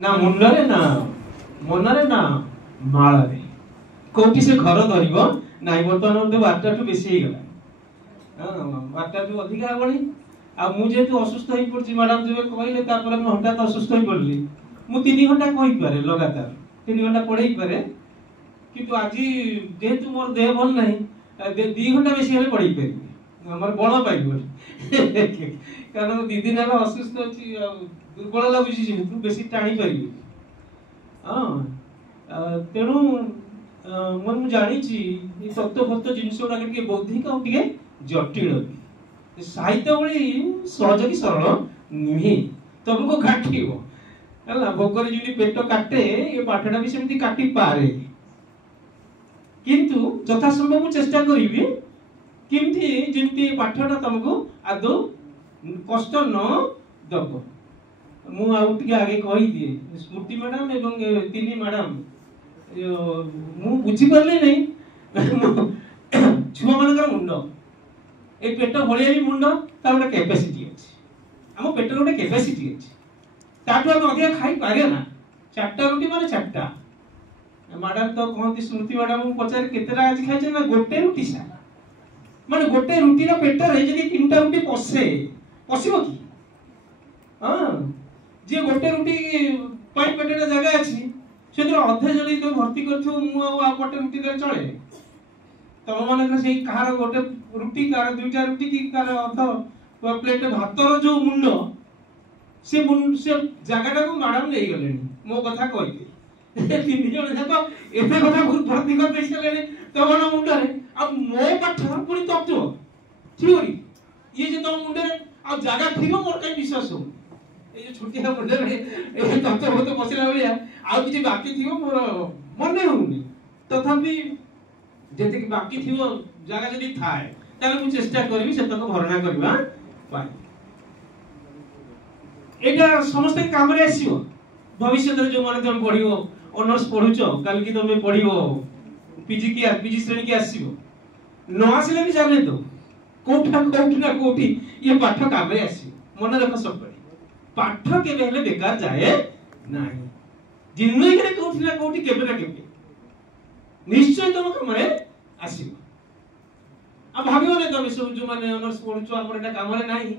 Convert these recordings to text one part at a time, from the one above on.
ना मुंडरे ना मनरे ना माळे कोठी से घर धरिबो नाइ बर्तमान बारटा टू बेसी हे गला बारटा टू अधिक आबणी आ मु जेतु असुस्थ होई पड़छि मैडम जेबे कहले तापर हम हठात असुस्थ होई पड़ली मु 3 घंटा कहि पारे लगातार 3 घंटा पढ़ाई पारे किंतु आज जेतु मोर देह भल नाही 2 घंटा बेसी हेले पढ़ाई पारि हमर बळ पाइबो कारण 2 दिन होला असुस्थ अछि दुर्बल लागुछि जेतु बेसी टाणी पारि तेणु मन जानी तत्व फत्व जिनस गुड़ा के बौद्धिक और टे जटिल साहित्य भली सहज कि सरल नुहे तुमको काटो है भोकर जी पेट काटे ये पाठटा भी सेमती काटी पारे किंतु यथासंभव मु चेष्टा करी केमती जेमती पाठटा तुमको आदौ कष्ट न दब मु आगे कही दिए स्मृति मैडम एवं 3 मैडम मु बुझी पारले नहीं छुआ मानकर मुंड ए पेट भलिया भी मुंड तार गोटे कैपेसिटी अछि हम पेटर गोटे कैपेसिटी अछि ताटो हम अधिक खाई पारे ना 4टा रोटी माने 4टा मैडम तो कहती स्मृति मैडम पचार केतेटा आज खाइछन ना गोटे रोटी सा माने गोटे रोटी रा पेटर है जदी 3टा रोटी पसिबो की हां जे गोटे रोटी पाई पेटेटा जगह अछि से अधे जल्दी तो भर्ती कर मुटे रुटी दे चले तुम मान से कहार गोटे रुटी कहार 2टा रुटी कि कहार अध प्लेट भातर जो मुंड से जगटा को मैडम नहीं गले मो कथा कही 3 जन जाक एते कथा भर्ती कर दे चले तुम मुंडे अब मो पाठ पुणी तत्व थ्योरी ये जे तुम मुंडे आ जगह थी मोर कहीं विश्वास हो ये छोटिया मुंडे ए तत्व बहुत बसिला बलिया आ किछि बाकी थिवो मोर मने होउनी तथापि जेते कि बाकी थिवो जागा जदी थाए ताले मु चेष्टा करबी से तक भरणा करबा पाई एटा समस्त काम रे आसीओ भविष्य रे जो माने तुम पढिबो ऑनर्स पढुचो काल की तुम पढिबो पीजी श्रेणी की आसीबो न आसीले भी जाने तो कोठा ना कोठी ये पाठ काम रे आसीओ मन रख सब पाठ केबे हेले बेकार जाए नाही जिन्नई करे कोठी ना कोठी केबे ना केबे निश्चय तुम कमरे आसीबो आ भाबियो ने तुम सब जो माने ऑनर्स पढुचो हमर एटा कामरे नाही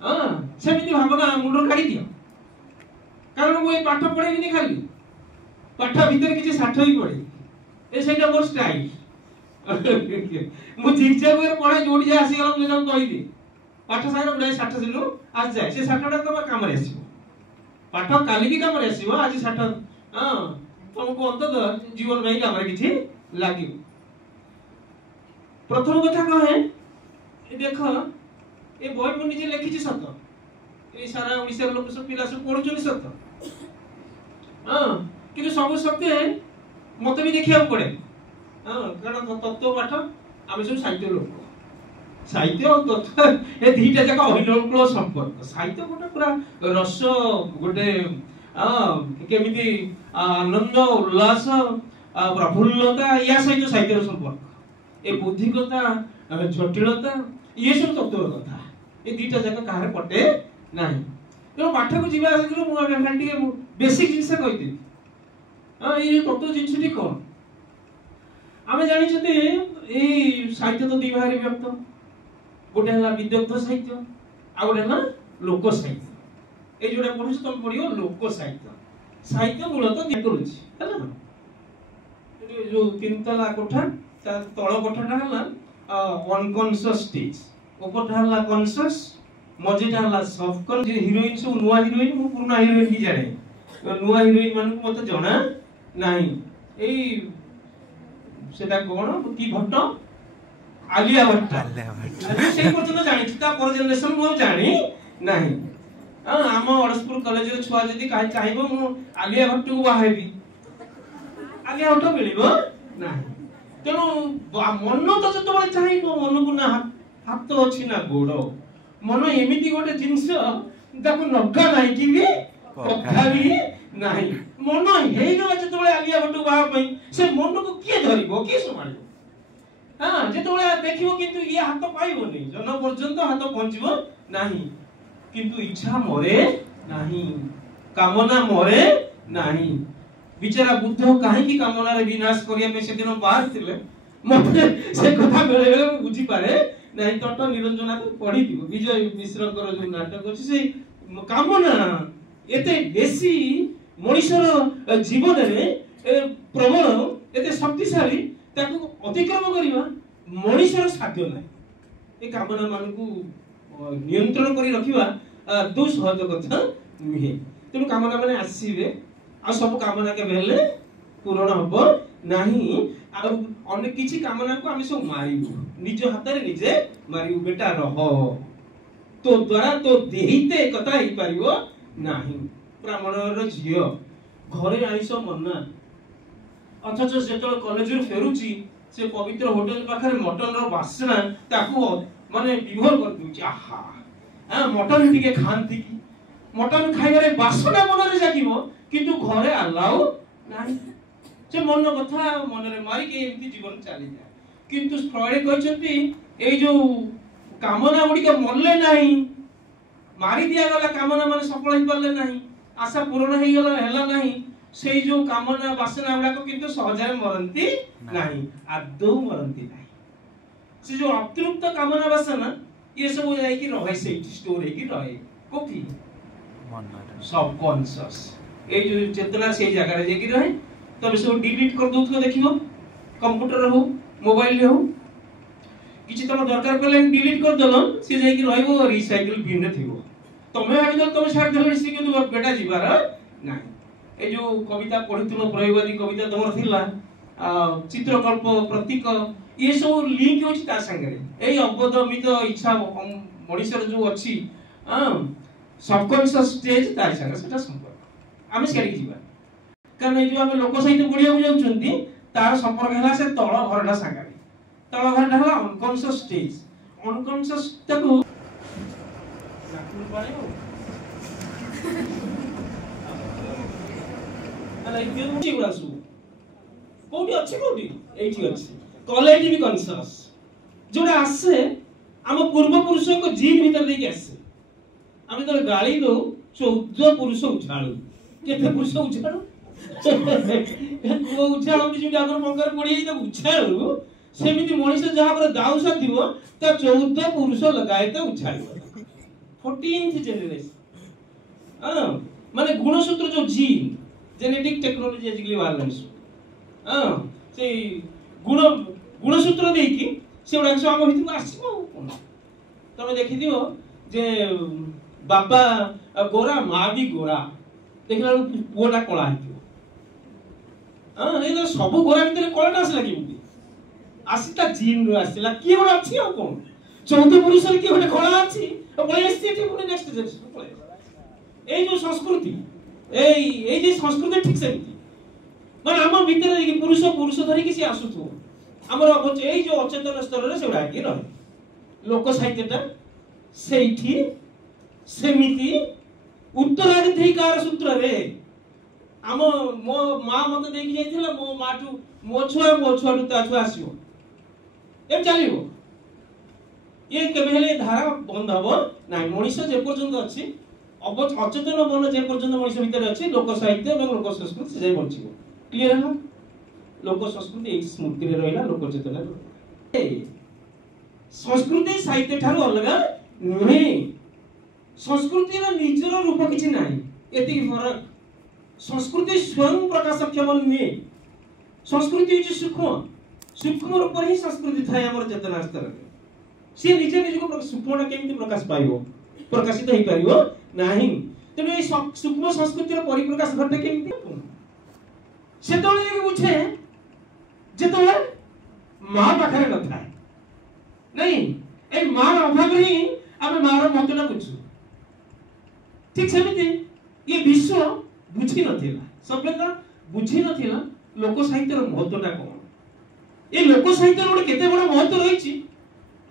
हां सेमिति भाबना मुंडो काढी दियो कारण मु ए पाठ पढेबी नि खाली पाठ भीतर किछि साठ ही पढे ए सेटा मोर स्टाइल मु ठीक से पढे जोडी जा आसी गलो जे कहि दे पाठ साइरो बडे 60 दिनु आज जाय से 60टा तुम कामरे आसीबो पाठ काली भी काम रे आसीबो आज 60 हां तुमको अंत जीवन में काम रे किछि लागि प्रथम कथा कहे ए देखो ए बॉय मु निजे लिखि छि सत ए सारा ओडिसा लोक सब पिला सब पढु छि सत हां किंतु सब सत्य मते भी देखिया पड़े हां कारण तत्व पाठ आमे सब साहित्य लोक साहित्य और तत्व ए दीटा जका अहिलोकलो संपर्क साहित्य गोटे पूरा रस गोटे केमिति आनंद उल्लास प्रफुल्लता या सहित साहित्य संपर्क ए बुद्धिकता जटिलता ये सब तत्व कथा ए दीटा जका काहे पटे नाही तो पाठ को जीवा आगु मु खाली बेसिक जिंस कहिते हां ये तत्व जिंस टी कोन आमे जानि छते ए साहित्य तो दी भारी व्यक्त गोटे हला विद्युक्त साहित्य आ गोटे हला लोक साहित्य ए जोडा पढुछ तुम पढियो लोक साहित्य मूलतः दे करूछि हैला ए जो 3 तला कोठा ता तळ कोठाटा हला अनकॉन्शियस स्टेज ऊपर हला कॉन्शियस मजेटा हला सब कल जे हीरोइन सब नुवा हीरोइन मु पुराना हीरोइन की जाने नुवा हीरोइन मान को मत जणा नाही एई सेटा कोन की भट्ट आलिया भट्ट से पर्यंत जानि ता पर जनरेशन मु जानि नाही हम अडसपुर कॉलेज रे छुआ जदी काई चाहिबो मु आलिया भट्ट को बाहेबी आलिया भट्ट मिलिबो नाही तेनो मन तो जतो बळे चाहिबो मन को ना हाथ अछि ना गोड़ मन एमिति गोटे जिंस ताको नगा नाही कि भी कथा भी नाही मन हेई गला जतो बळे आलिया भट्ट बाहा पई से मन को के धरिबो के संभाळिबो हां जतो बळे देखिबो किंतु ये हाथ पाइबो नै जन पर्यंत हाथ पहुंचबो नाही किंतु इच्छा मरे नाही कामना मरे नहीं। बिचारा बुद्ध कहीं कामना विनाश करने से दिन बाहर थे मत से कथा बेले बेले बुझी पारे नहीं। तट निरंजना तो पढ़ी थी विजय मिश्र जो नाटक अच्छे से कामना एते बेसी मनुष्यर जीवन में प्रबल एते शक्तिशाली ताकू अतिक्रम करवा मनुष्यर साध्य ना। ए कामना मान को नियंत्रण करी रखिबा दो सहज कथा नुहे। तेणु कामना माने आसीबे आ सब कामना के बेले पूर्ण हबो नाही। आ अनेक किछि कामना को आमे सब मारिबु निज हाथ रे निजे मारिबु। बेटा रह तो द्वारा तो देहिते कथा ही पारिबो नाही। ब्राह्मणर झियो घरे आइस मना अथच जेतल कॉलेज रो फेरुची से पवित्र होटल पाखरे मटन रो वासना ताकू माने विभोर कर दूची। आहा आ मटन टिके खांती की मटन खाइबारे वासना मन रे जागिबो किंतु घरे अलाउ नाही। से मन कथा मन रे मारी के एमती जीवन चली जाए। किंतु फ्रॉइड कहचंती ए जो कामना गुडी के मरले नाही मारी दिया गला कामना माने सफल ही परले नाही आशा पूर्ण हो गला हैला नाही। से जो कामना वासना गुडा को किंतु सहजाय मरंती नाही आदौ मरंती नाही। से जो अतृप्त कामना वासना ये सब जाय कि रहे से स्टोर है कि रहे कोठी सबकॉन्शियस ए जो चेतना से जगह रे जे कि रहे तब सब डिलीट कर दोथलो देखिबो कंप्यूटर हो मोबाइल हो किछि तम दरकार पले डिलीट कर दलो से जाय कि रहइबो रिसाइकल बिन रे थिबो। तमे भाबि दल तमे छाड़ देलो से कि बेटा जीवार नाही। ए जो कविता पढितलो प्रयोगवादी कविता तमर थिला चित्रकल्प प्रतीक ये सब लिंक होछि ता संगे ए अवदमित इच्छा मनुष्यर जो अछि सबकॉन्शियस स्टेज ता संगे सेटा संपर्क आमे सेडी जीवा। कारण ए जो आमे लोक सहित बुढिया बुझाउछंती तार संपर्क हला से तळ घरडा संगे तळ घरडा हला अनकॉन्शियस स्टेज अनकॉन्शियस तको नाकुल पाले हो अला इते मुठी गुरासु कोठी अछि कोठी एठी अछि कॉलेज भी कॉन्शियस जोडा आसे हम पूर्व पुरुषों को जीन भीतर देके आसे हम तो गाली दो 14 पुरुष उछाळू केते पुरुष उछाळू वो उछाळू जे आगर मंगर पड़ी तो उछाळू सेमिति मनुष्य जहां पर दाउसा दिबो त 14 पुरुष लगाए त उछाळू 14th जनरेशन माने गुणसूत्र जो जीन जेनेटिक टेक्नोलॉजी एजिकली वालन्स से गुणसूत्र देकी सेउडा सब हम हित आसीबो तमे देखि दियो जे बाबा गोरा मां भी गोरा देखला पुओटा कळा हितो ए सब गोरा भीतर कळा आसला किमती आसीता जीन रो आसीला की गोरा अछि आ कोन 14 पुरुष रे की गोटे कळा अछि पळे एस्थिति पुनी नेक्स्ट जनरेशन पळे ए जो संस्कृति ए जे संस्कृति ठीक से माने हम भीतर कि पुरुष पुरुष धरि कि से आसुथु हमर ए जो अचेतन स्तर रे सेउडा कि रहे लोक साहित्यटा सेठी सेमिति उत्तराधिकार सूत्र रे हम मो मां मते देखि जाइथिला मो माठू मो छुआ ता छुआ आसीबो एम चलिबो ये केबे हेले धारा बंद हबो नाही। मनुष्य जे पर्यंत अछि अचेतन मन जे पर्यंत मनुष्य भीतर अछि लोक साहित्य एवं लोक संस्कृति से जाय बंचिबो। क्लियर है लोक संस्कृति एक स्मृति रे रहिला लोक चेतना रे संस्कृति साहित्य ठारो अलगा नुहे। संस्कृति रो निजर रूप किछि नाही एति फरक। संस्कृति स्वयं प्रकाशक्षम नुहे। संस्कृति जे सूक्ष्म रूप ही संस्कृति थाय हमर चेतना स्तर रे से निजे निज को सूक्ष्मटा केमिति प्रकाश पाइबो प्रकाशित होई परिबो नाही। तेनु ए सूक्ष्म संस्कृति रो परिप्रकाश घटे केमिति से तोले के बुझे जे तोले मां पाखरे न थाए नहीं ए मां अभाव रे आमे मार मत न बुझू ठीक सेमिति ये विश्व बुझी नथिला सभ्यता बुझी नथिला लोक साहित्य रो महत्वटा कोन ए लोक साहित्य रो केते बड़ महत्व रहिछि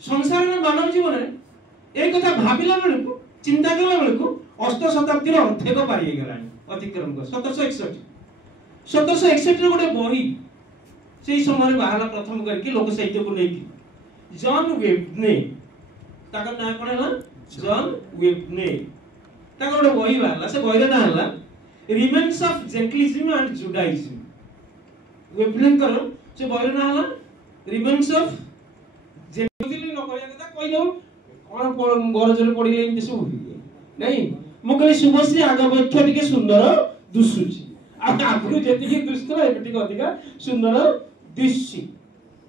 संसार में मानव जीवन रे ए कथा भाबिला बेलकु चिंता करला बेलकु 8 शताब्दी रो अर्धेक पारी गेलानी अतिक्रम कर 1761 रे गोटे बही सेही समय बाहला प्रथम करके लोक साहित्य को लेकी जॉन वेबने ताकर नाम कोन हला जॉन वेबने ताकर गोटे बही बाहला से बही रे ना हला रिमेन्स ऑफ जेंटलिज्म एंड जुडाइज्म वेबलिंकर से बयर ना हला रिमेन्स ऑफ जेंटलिज्म न कहया कथा कहि दो कोन गरजरे पडिले एमती सब नहीं मु कहली शुभश्री आग अपेक्षा टिके सुंदर दुसुची आगु जेतिके दुष्ट एबे अधिका सुंदर दुष्ची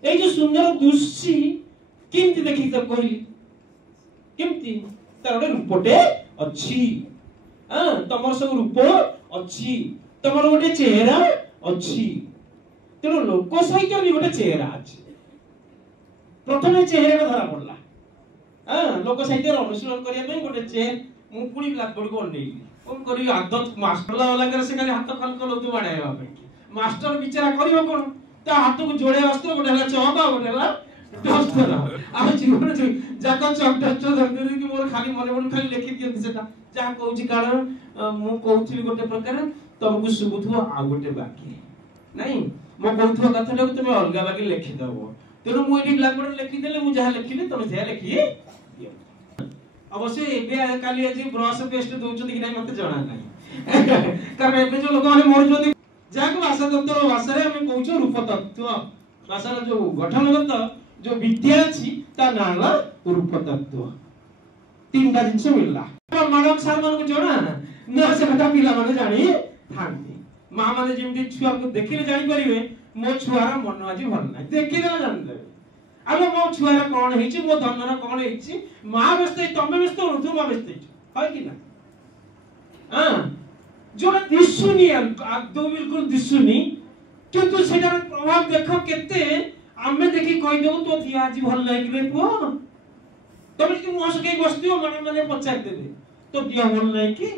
ए जो सुंदर दुष्ची केमती देखि त कहली केमती तार गोटे रूपटे अच्छी तमर सब रूप अच्छी तमर गोटे चेहरा अच्छी तेणु लोक साहित्य भी गोटे चेहरा अच्छी प्रथम चेहरा धरा पड़ला लोक साहित्य अनुशीलन करने गोटे चेहरा मु पुणी ब्लैकबोर्ड को अनेली कौन करी आदत मास्टर वाला से खाली हाथ कल कल तू बाड़ाइबा मास्टर बिचारा करियो कोन ता हाथ को जोड़े अस्त्र गोटे हला चौक गोटे हला डस्टर आ जीवन जाका चौक डस्टर धर कि मोर खाली मने मने खाली लिखि दियंती सेटा जा कहूची कारण मु कहूची गोटे प्रकार तुमको सुबुथो आ गोटे बाकी नहीं मो कहूथो कथाटा को तुम अलगा बाकी लिखि दबो तेनु मु एठी ब्लैकबोर्ड लिखि देले मु जहा लिखिले तुम से लिखि अवश्य एबे काली आज ब्रश पेस्ट दोउछ कि नाही मते जणा नाही कारण एबे जो लोक माने मोर जोदी जाको भाषा तत्व भाषा रे हम कहूछ रूप तत्व भाषा जो गठनगत जो विद्या अछि ता नाला रूप तत्व तीनटा जिंस मिलला मानव सार मन को जणा न से कथा पिला माने जानी थांती मां माने जेमति छुआ को देखिले जानि परिबे मो छुआर मन आज भल नाही देखिले जानि देबे आलो मो छुआर कोन हेछि मो धनर कोन हेछि मां व्यस्त तमे व्यस्त तू मां व्यस्त है कि ना हां जो दिसुनी आदो बिल्कुल दिसुनी किंतु सेटार प्रभाव देखो केते आमे देखि कहि देबो तो दिया आज भल लागिले पुओ तमे कि मो सके बसतियो माने माने पचार देबे तो दिया भल नाही कि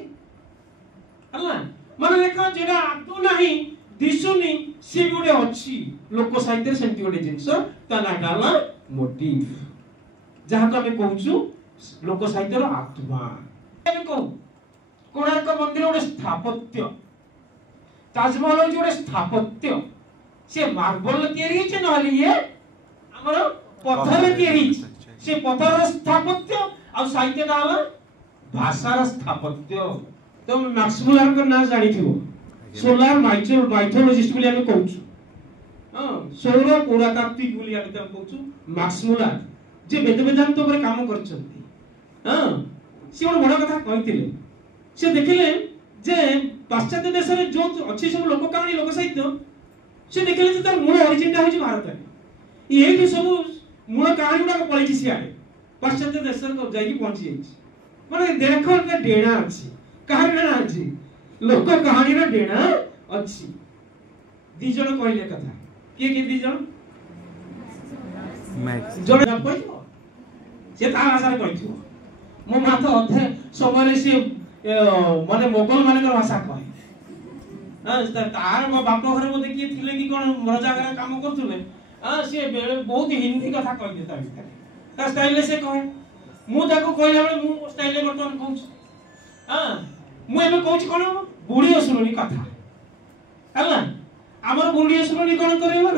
हला माने देखो जेडा आदो नाही दिसुनी से गोटे अछि लोक साहित्य सेंटी गोटे जिंस ता नाटाला मोटिव जहां तो हमें कहूछु लोक साहित्यर आत्मा हमें कहू कोणार्क मंदिर गोटे स्थापत्य ताजमहल हो गोटे स्थापत्य से मार्बल तयारी छै नहले ये हमर पत्थर तयारी से पत्थर स्थापत्य आ साहित्य नाला भाषार स्थापत्य तो मैक्स मुलर को नाम जानिथिबो सोलार माइथोलॉजिस्ट बोली हमें कहूछु हां सौर पुरातात्विक बोली हमें कहूछु मैक्स मुलर जे वेद वेदांत ऊपर काम करछंती हां से बड़ बड़ कथा कहिथिले से देखिले जे पाश्चात्य देश रे जो अछि सब लोक कहानी लोक साहित्य से देखिले जे तार मूल ओरिजिन होछि भारत रे ये भी सब मूल कहानी गुडा पळिछि सियाडे पाश्चात्य देश रे जाई पहुंची जाइछि माने देखो के डेणा अछि कहानी डेणा अछि लोक कहानी रे डेणा अछि दी जण कहले कथा के दी जण मैक्स जण कहइबो से ता भाषा रे कहइबो मो माथ अधे समय से माने मोगल माने भाषा कहे हां तार मो बाप घर मते की थिले कि कोन राजा घर काम करथुले हां से बहुत हिंदी कथा कहि देता भीतर ता स्टाइल से कहे मु ताको कहला बेले मु स्टाइल ले बर्तन कहूछ हां मु एबे कहूछ कोन बुढ़ी असुरनी कथा हला हमर बुढ़ी असुरनी कोन करैबो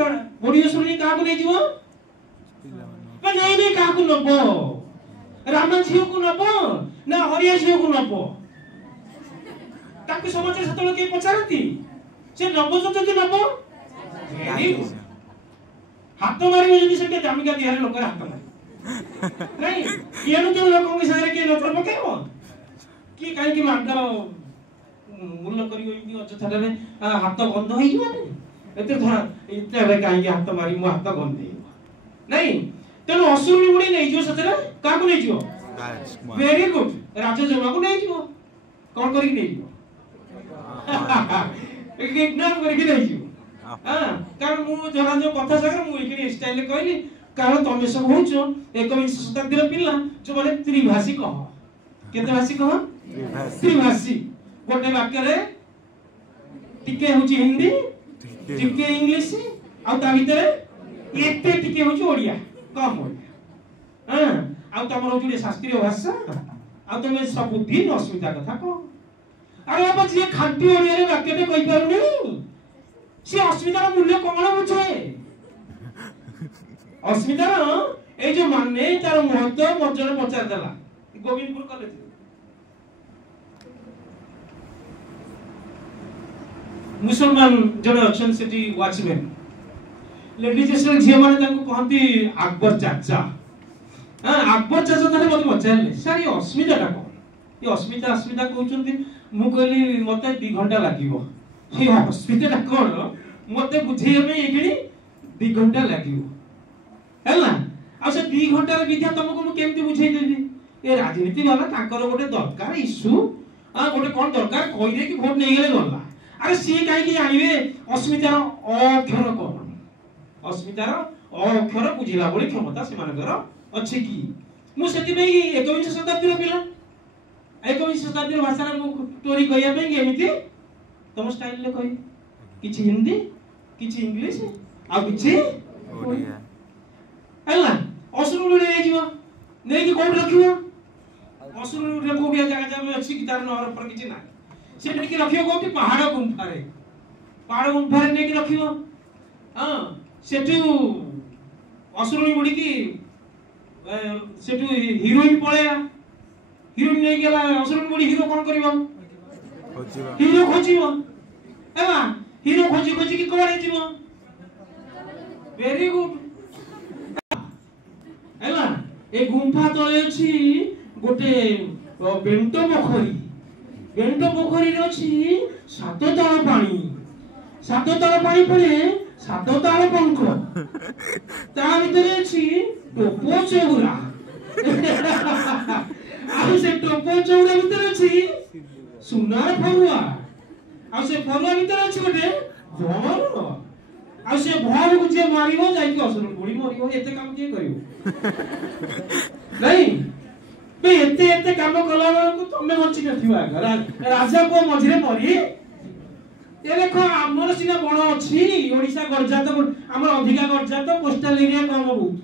बुढ़ी असुरनी का को नै जीवो नहीं का को नबो राम झियो को नबो ना हरिया झियो को नबो ताकि समाज सतल के पचारती से नबो जति नबो हाथ मारी यदि से दामिका दिहारे लोक हाथ मारी नहीं येनु तो लोक के सारे के नतर पकेबो की काहे कि मार्दर मूल्य करियो इति अजथा रे हाथ बंद होई जिवो एते धरा इते रे काहे कि हाथ मारी मो हाथ बंद देबो नहीं तेनो असुरनी मुडी नै जो सतरे का को नै जो वेरी गुड राजा जमा को नै जो कोन करि नै जो किडनैप करके नै जो हां कारण मु जरा जो कथा सागर मु एखनी स्टाइल ले कहली कारण तमे सब होचो एकविंश शताब्दी रे पिल्ला जो माने त्रिभाषी कह केते भाषी कह त्रिभाषी गोटे वाक्य रे टिके होची हिंदी टिके इंग्लिश आ ता भीतर एते टिके होची ओडिया कम ओडिया हां आ तमर होची शास्त्रीय भाषा आ तमे सब दिन असुविधा कथा कह अरे अब जे खांटी ओडिया रे वाक्य ते कहि पारुनी से अस्मितार मूल्य कोन बुझे अस्मितार ए जो माने तार महत्व मर्यादा पचार देला गोविंदपुर कॉलेज मुसलमान जड़े अच्छा से वाचमैन लेडीज झील मैंने कहती अकबर चाचा हाँ अकबर चाचा ताले मत पचारे सर ये अस्मिता कौन ये अस्मिता अस्मिता कहते मुझे कहली मत 2 घंटा लगे अस्मिता कौन मत बुझे 2 घंटा लगे से 2 घंटार विद्या तुमको मुझे बुझेदेवी ये राजनीति वाला गोटे दरकार इश्यू गोटे कौन दरकार कहीदे कि भोट नहीं गले गला अरे सी कहीं आईबे अस्मितार अक्षर कौन अस्मितार अक्षर बुझिला बड़ी क्षमता से अच्छे कि मुझे एकविंश शताब्दी पिला एकविंश शताब्दी भाषा स्टोरी कहवाई तुम स्टाइल कह कि हिंदी कि इंग्लिश आ कि असुर नहीं कौन रख असुर कौटिया जगह अच्छी कि तार नहर पर किसी ना से नहीं रख कौटी पहाड़ गुंफार नहीं रख हाँ सेठू असुर बुड़ी सेठू हिरोइन पलैला हिरोइन नहीं गला असुर बुड़ी हिरो कौन करिवो हिरो खोजिवो एबा हिरो खोजी खोजी कि कोड़े जीवो वेरी गुड एला ए गुंफा तले अछि गोटे बेंटो पोखरी रे अछि 7 तळ पानी पड़े 7 तळ पंख ता भीतर अछि टोपो चौरा आ से टोपो चौरा भीतर अछि सुनार फरुआ आ से फरुआ भीतर अछि गोटे भर आ से भर को जे मारिवो जाई के असुर गोली मरिवो एते काम के करिवो नहीं बे एते काम कला को तमे बंची नथिबा राजा को मझिरे मरी ये देखो आमर सिना बण अछि ओडिसा गरजात हमर अधिका गरजात कोस्टल एरिया कम बहुत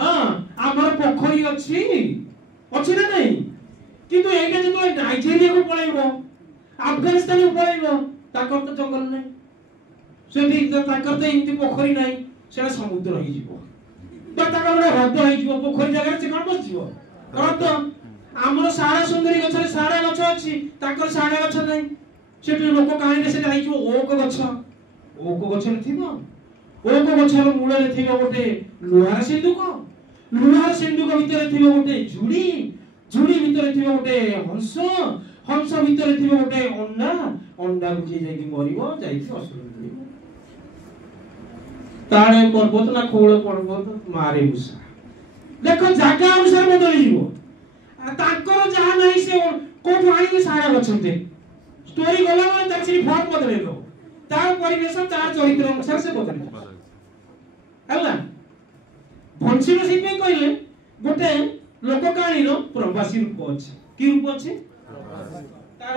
हां हमर पोखरी अछि ना नहीं किंतु एके जे नाइजेरिया को पळाइबो अफगानिस्तान को पळाइबो ताकर तो जंगल नहीं सेठी ताकर तो इनती पोखरी नहीं सेटा समुद्र ही जीवो ताकर बड़ा हद ही जीवो पोखरी जगह से कोन बस जीवो हद हमर सारा सुंदरी गछ सारा गछ अछि ताकर सारा गछ नहीं सेठी लोक कहानी रे से जाई जो ओक गछ रे थिबो ओक गछर मूल रे थिबो गोटे लोहार सिंधुक भीतर थिबो गोटे झुड़ी भीतर थिबो गोटे हंस भीतर थिबो गोटे अंडा बुझे जाई कि मरिबो जाई कि असुर मरिबो ताळे पर्वत ना खोल पर्वत मारे मुसा देखो जागा अनुसार बदल जीवो ताकर जहा नहीं से कोठ आनी के सारा गछते स्टोरी गला माने तकसी फॉर्म बदले दो तार परिवेश तार चरित्र अनुसार से बदल हला भंसी रो सिपे कहले गोटे लोक कहानी रो प्रवासी रूप अछि की रूप अछि तार